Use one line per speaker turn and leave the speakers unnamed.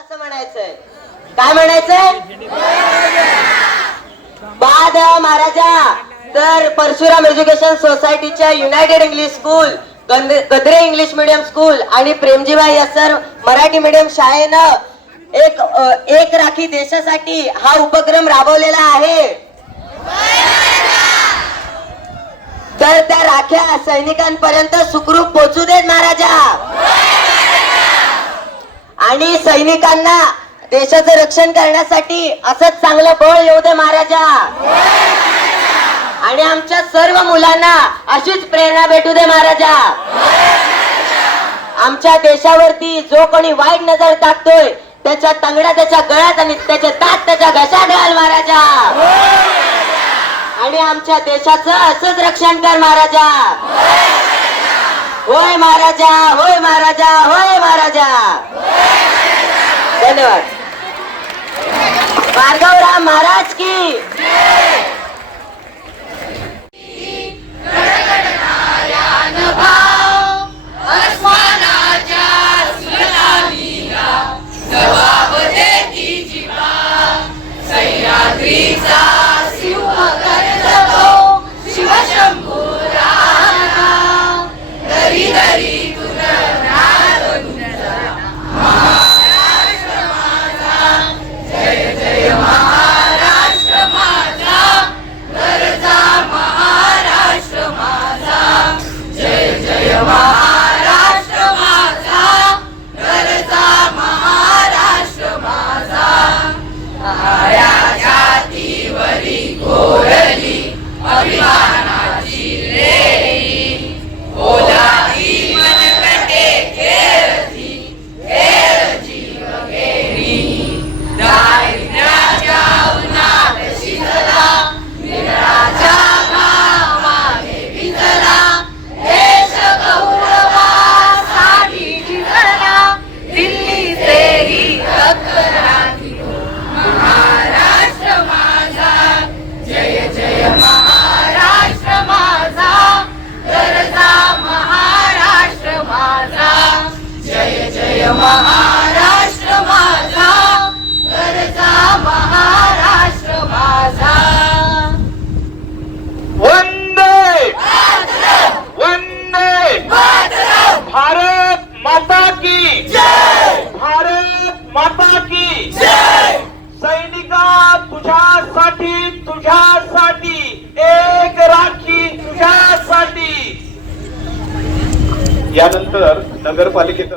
असं म्हणायचंय. काय म्हणायचंय? बाद महाराजा तर परशुराम एज्युकेशन सोसायटीच्या United English school Gadre English medium school आणि प्रेमजीबाई सर मराठी मिडियम शाळेनं एक एक राखी देशासाठी हा उपक्रम राबवलेला आहे. तर त्या राख्या सैनिकांपर्यंत सुखरूप पोचू देत महाराजा. आणि सैनिकांना देशाचं रक्षण करण्यासाठी असंच चांगलं बळ येऊ दे महाराजा. आणि आमच्या सर्व मुलांना अशीच प्रेरणा भेटू दे महाराजा. आमच्या देशावरती जो कोणी वाईट नजर टाकतोय त्याच्या तंगड्या त्याच्या गळ्यात आणि त्याचे दात त्याच्या घशात घाल महाराजा. आणि आमच्या देशाचं असंच रक्षण कर महाराजा. होय महाराजा होय महाराजा होय महाराजा. धन्यवाद. भार्गवराम महाराज की.
वंदे! वंदे! भारत माता की! भारत माता की! सैनिका तुझ्यासाठी तुझ्यासाठी एक राखी तुझ्यासाठी. यानंतर नगरपालिकेचं